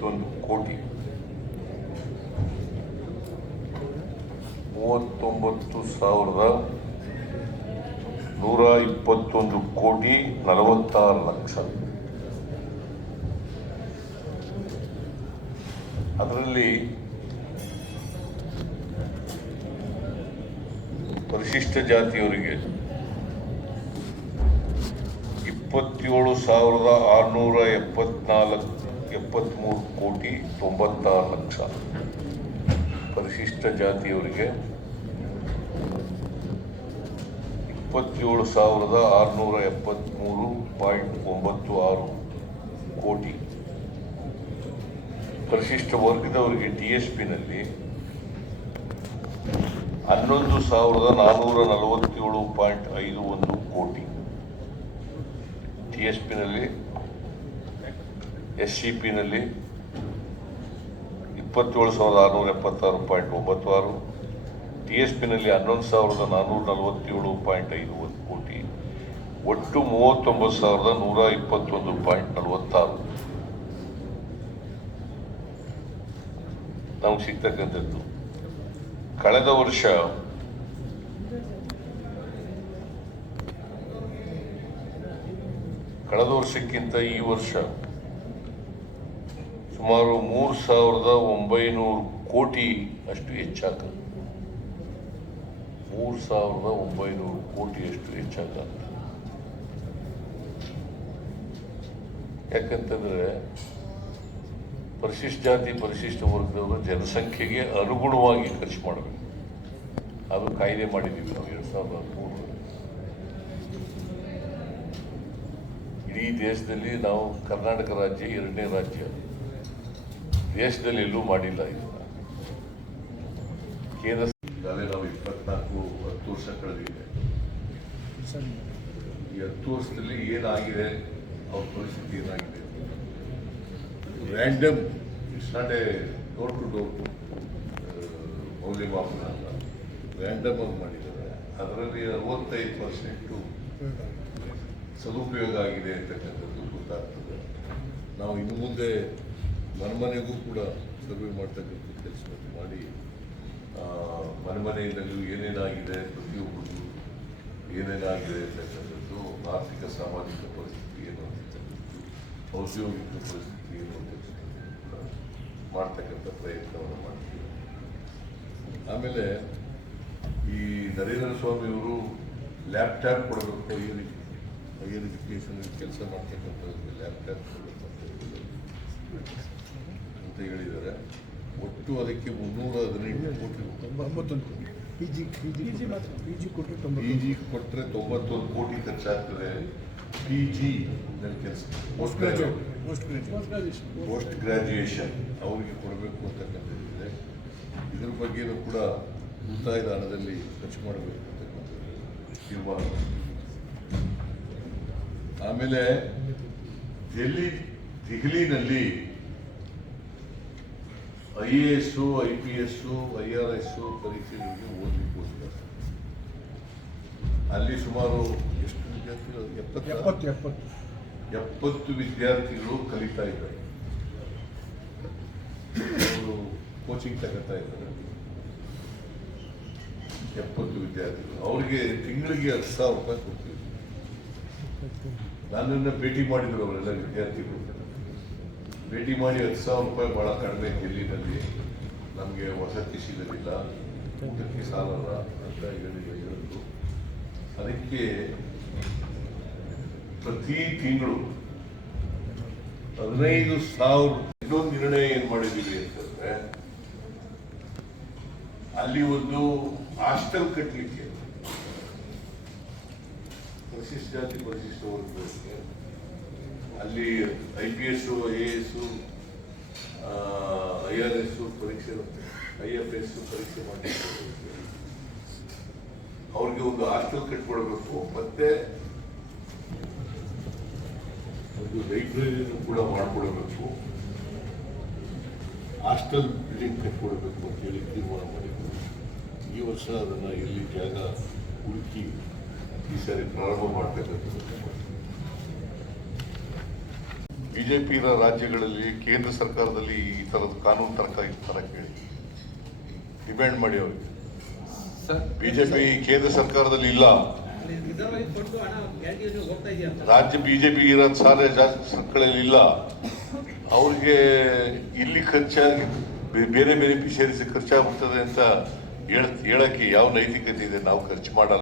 ಇಪ್ಪತ್ತೊಂದು ಕೋಟಿ. ಮೂವತ್ತೊಂಬತ್ತು ಸಾವಿರದ ನೂರ ಇಪ್ಪತ್ತೊಂದು ಕೋಟಿ ನಲವತ್ತಾರು ಲಕ್ಷ. ಅದರಲ್ಲಿ ಪರಿಶಿಷ್ಟ ಜಾತಿಯವರಿಗೆ ಇಪ್ಪತ್ತೇಳು ಸಾವಿರದ ಆರುನೂರ ಎಪ್ಪತ್ನಾಲ್ಕು ಎಪ್ಪತ್ತ್ಮೂರು ಕೋಟಿ ತೊಂಬತ್ತಾರು ಲಕ್ಷ. ಪರಿಶಿಷ್ಟ ಜಾತಿಯವರಿಗೆ ಇಪ್ಪತ್ತೇಳು ಸಾವಿರದ ಆರುನೂರ ಎಪ್ಪತ್ತ್ಮೂರು ಪಾಯಿಂಟ್ ಒಂಬತ್ತು ಆರು ಕೋಟಿ. ಪರಿಶಿಷ್ಟ ವರ್ಗದವರಿಗೆ ಡಿ ಎಸ್ ಪಿನಲ್ಲಿ ಹನ್ನೊಂದು ಸಾವಿರದ ನಾನ್ನೂರ ನಲವತ್ತೇಳು ಪಾಯಿಂಟ್ ಐದು ಒಂದು ಕೋಟಿ. ಟಿ ಎಸ್ ಪಿನಲ್ಲಿ ಎಸ್ ಸಿ ಪಿನಲ್ಲಿ ಇಪ್ಪತ್ತೇಳು ಸಾವಿರದ ಆರುನೂರ ಎಪ್ಪತ್ತಾರು ಪಾಯಿಂಟ್ ಒಂಬತ್ತು ಆರು, ಟಿ ಎಸ್ ಪಿನಲ್ಲಿ ಹನ್ನೊಂದು ಸಾವಿರದ ನಾನ್ನೂರ ನಲವತ್ತೇಳು ಪಾಯಿಂಟ್ ಐದು ಒಂದು ಕೋಟಿ, ಒಟ್ಟು ಮೂವತ್ತೊಂಬತ್ತು ಸಾವಿರದ ನೂರ ಇಪ್ಪತ್ತೊಂದು ಪಾಯಿಂಟ್ ನಲವತ್ತಾರು. ನಮ್ಗೆ ಸಿಗ್ತಕ್ಕಂಥದ್ದು. ಕಳೆದ ವರ್ಷ ಕಳೆದ ವರ್ಷಕ್ಕಿಂತ ಈ ವರ್ಷ ಸುಮಾರು ಮೂರು ಸಾವಿರದ ಒಂಬೈನೂರು ಕೋಟಿ ಅಷ್ಟು ಹೆಚ್ಚಾಗಲ್ಲ ಮೂರು ಸಾವಿರದ ಒಂಬೈನೂರು ಕೋಟಿಯಷ್ಟು ಹೆಚ್ಚಾಗತ್ತೆ. ಯಾಕಂತಂದರೆ ಪರಿಶಿಷ್ಟ ಜಾತಿ, ಪರಿಶಿಷ್ಟ ವರ್ಗದವರು ಜನಸಂಖ್ಯೆಗೆ ಅನುಗುಣವಾಗಿ ಖರ್ಚು ಮಾಡಬೇಕು. ಅದು ಕಾಯ್ದೆ ಮಾಡಿದ್ದೀವಿ ನಾವು ಎರಡು ಸಾವಿರದ ಹದಿಮೂರು ಇಡೀ ದೇಶದಲ್ಲಿ ನಾವು ಕರ್ನಾಟಕ ರಾಜ್ಯ ಎರಡನೇ ರಾಜ್ಯ. ದೇಶದಲ್ಲಿ ಎಲ್ಲೂ ಮಾಡಿಲ್ಲ ಇದನ್ನ ಕೇಂದ್ರ ಈಗಾಗಲೇ ನಾವು ಇಪ್ಪತ್ನಾಲ್ಕು ಹತ್ತು ವರ್ಷ ಕಳೆದಿದೆ ಈ ಹತ್ತು ವರ್ಷದಲ್ಲಿ ಏನಾಗಿದೆ ಅವ್ರ ಪರಿಸ್ಥಿತಿ ಏನಾಗಿದೆ? Random it's not a door to door ಮೌಲ್ಯಮಾಪನ ಅಲ್ಲ. ರ್ಯಾಂಡಮ್ ಆಗಿ ಮಾಡಿದ್ದಾರೆ. ಅದರಲ್ಲಿ ಅರವತ್ತೈದು ಪರ್ಸೆಂಟು ಸದುಪಯೋಗ ಆಗಿದೆ ಅಂತಕ್ಕಂಥದ್ದು ಗೊತ್ತಾಗ್ತದೆ. ನಾವು ಇನ್ನು ಮುಂದೆ ಮನೆ ಮನೆಗೂ ಕೂಡ ಸರ್ವೆ ಮಾಡ್ತಕ್ಕಂಥ ಕೆಲಸವನ್ನು ಮಾಡಿ ಮನೆ ಏನೇನಾಗಿದೆ ಪ್ರತಿಯೊಬ್ಬರಿಗೂ ಏನೇನಾಗಿದೆ ಅಂತಕ್ಕಂಥದ್ದು, ಆರ್ಥಿಕ, ಸಾಮಾಜಿಕ ಪರಿಸ್ಥಿತಿ ಏನು ಅಂತಕ್ಕಂಥದ್ದು, ಔದ್ಯೋಗಿಕ ಪರಿಸ್ಥಿತಿ ಏನು ಅಂತಕ್ಕಂಥದ್ದು ಕೂಡ ಮಾಡ್ತಕ್ಕಂಥ ಪ್ರಯತ್ನವನ್ನು ಮಾಡ್ತೀವಿ. ಆಮೇಲೆ ಈ ನರೇಂದ್ರ ಸ್ವಾಮಿಯವರು ಲ್ಯಾಪ್ಟಾಪ್ ಕೊಡಬೇಕು ಹೈಯರ್ ಹೈಯರ್ ಎಜುಕೇಷನ್ ಕೆಲಸ ಮಾಡ್ತಕ್ಕಂಥವ್ರಿಗೆ ಲ್ಯಾಪ್ಟಾಪ್ ಕೊಡಬೇಕು ಅಂತ ಒಟ್ಟು ಅದಕ್ಕೆ ಮುನ್ನೂರ ಹದಿನೆಂಟು ಕೋಟಿ ತೊಂಬತ್ತೊಂದು. ಕೋಟಿ P G P G P G ಮಾತ್ರ ಪಿ ಜಿ ಕೊಟ್ಟರೆ ಪಿ ಜಿ ಕೊಟ್ಟರೆ ತೊಂಬತ್ತೊಂದು ಕೋಟಿ ಖರ್ಚಾಗ್ತದೆ. ಪಿ ಜಿ ಕೆಲಸ. ಪೋಸ್ಟ್ ಗ್ರಾಜ್ಯುಯೇಷನ್ ಪೋಸ್ಟ್ ಅವರಿಗೆ ಕೊಡಬೇಕು ಅಂತಕ್ಕಂಥದ್ದಿದೆ ಇದ್ರ ಬಗ್ಗೆನೂ ಕೂಡ ಉಳಿತಾಯದ ಹಣದಲ್ಲಿ ಖರ್ಚು ಮಾಡಬೇಕು ಅಂತಕ್ಕಂಥದ್ದು ಆಮೇಲೆ Delhi ದೆಹಲಿನಲ್ಲಿ I A S I P S I R S ಪರೀಕ್ಷೆಗಳಿಗೆ ಓದಲಿಕ್ಕೋಸ್ಕರ ಅಲ್ಲಿ ಸುಮಾರು ಎಷ್ಟು ವಿದ್ಯಾರ್ಥಿಗಳು? ಎಪ್ಪತ್ತ? ಎಪ್ಪತ್ತು ಎಪ್ಪತ್ತು ವಿದ್ಯಾರ್ಥಿಗಳು ಕಲಿತಾ ಇದ್ದಾರೆ. ಅವರು ಕೋಚಿಂಗ್ ತಗೋತಾ ಇದ್ದಾರೆ. ಎಪ್ಪತ್ತು ವಿದ್ಯಾರ್ಥಿಗಳು. ಅವರಿಗೆ ತಿಂಗಳಿಗೆ ಹತ್ತು ಸಾವಿರ ರೂಪಾಯಿ ಕೊಡ್ತೀವಿ. ನನ್ನನ್ನು ಭೇಟಿ ಮಾಡಿದ್ರು ಅವರೆಲ್ಲ ವಿದ್ಯಾರ್ಥಿಗಳು. ಭೇಟಿ ಮಾಡಿ ಹತ್ತು ಸಾವಿರ ರೂಪಾಯಿ ಭಾಳ ಕಡಿಮೆ ಡೆಲ್ಲಿನಲ್ಲಿ ನಮಗೆ ವಸತಿ ಸಿಗೋದಿಲ್ಲ ಊಟಕ್ಕೆ ಸಾಲಲ್ಲ ಅಂತ ಹೇಳಿ ಹೇಳಿದ್ರು. ಅದಕ್ಕೆ ಪ್ರತಿ ತಿಂಗಳು ಹದಿನೈದು ಸಾವಿರ ಇನ್ನೊಂದು ನಿರ್ಣಯ ಏನು ಮಾಡಿದ್ದೀವಿ ಅಂತಂದ್ರೆ ಅಲ್ಲಿ ಒಂದು ಹಾಸ್ಟೆಲ್ ಕಟ್ಟಲಿಕ್ಕೆ ಪರಿಶಿಷ್ಟ ಜಾತಿ ಪರಿಶಿಷ್ಟ ವರ್ಗದವರಿಗೆ ಅಲ್ಲಿ I P S I A S I R S ಪರೀಕ್ಷೆ ಐ ಎಫ್ ಎಸ್ ಪರೀಕ್ಷೆ ಮಾಡಿ ಅವ್ರಿಗೆ ಒಂದು ಹಾಸ್ಟೆಲ್ ಕಟ್ಕೊಡ್ಬೇಕು. ಮತ್ತೆ ಒಂದು ಲೈಬ್ರರಿಯನ್ನು ಕೂಡ ಮಾಡಿಕೊಡಬೇಕು. ಹಾಸ್ಟೆಲ್ ಬಿಲ್ಡಿಂಗ್ ಕಟ್ಕೊಡ್ಬೇಕು ಅಂತ ಹೇಳಿ ತೀರ್ಮಾನ ಮಾಡಿದ್ರು. ಈ ವರ್ಷ ಅದನ್ನು ಎಲ್ಲಿ ಜಾಗ ಹುಡುಕಿ ಈ ಸಾರಿ ಪ್ರಾರಂಭ ಮಾಡ್ತಕ್ಕಂಥದ್ದು ಬಿಜೆಪಿ ಇರೋ ರಾಜ್ಯಗಳಲ್ಲಿ ಕೇಂದ್ರ ಸರ್ಕಾರದಲ್ಲಿ ಈ ಥರದ ಕಾನೂನು ತರಕ ತರಕ್ಕೆ ಕೇಳಿ ಡಿಮ್ಯಾಂಡ್ ಮಾಡಿ ಅವ್ರಿಗೆ. ಬಿಜೆಪಿ ಕೇಂದ್ರ ಸರ್ಕಾರದಲ್ಲಿ ಇಲ್ಲ. ರಾಜ್ಯ ಬಿಜೆಪಿ ಇರೋ ಸಾಲ ಸರ್ಕಳಲ್ಲಿ ಇಲ್ಲ. ಅವ್ರಿಗೆ ಇಲ್ಲಿ ಖರ್ಚಾಗಿ ಬೇರೆ ಬೇರೆ ಬೇರೆ ಖರ್ಚಾಗುತ್ತದೆ ಅಂತ ಹೇಳ ಹೇಳಕ್ಕೆ ಯಾವ ನೈತಿಕತೆ ಇದೆ? ನಾವು ಖರ್ಚು ಮಾಡಲ್ಲ.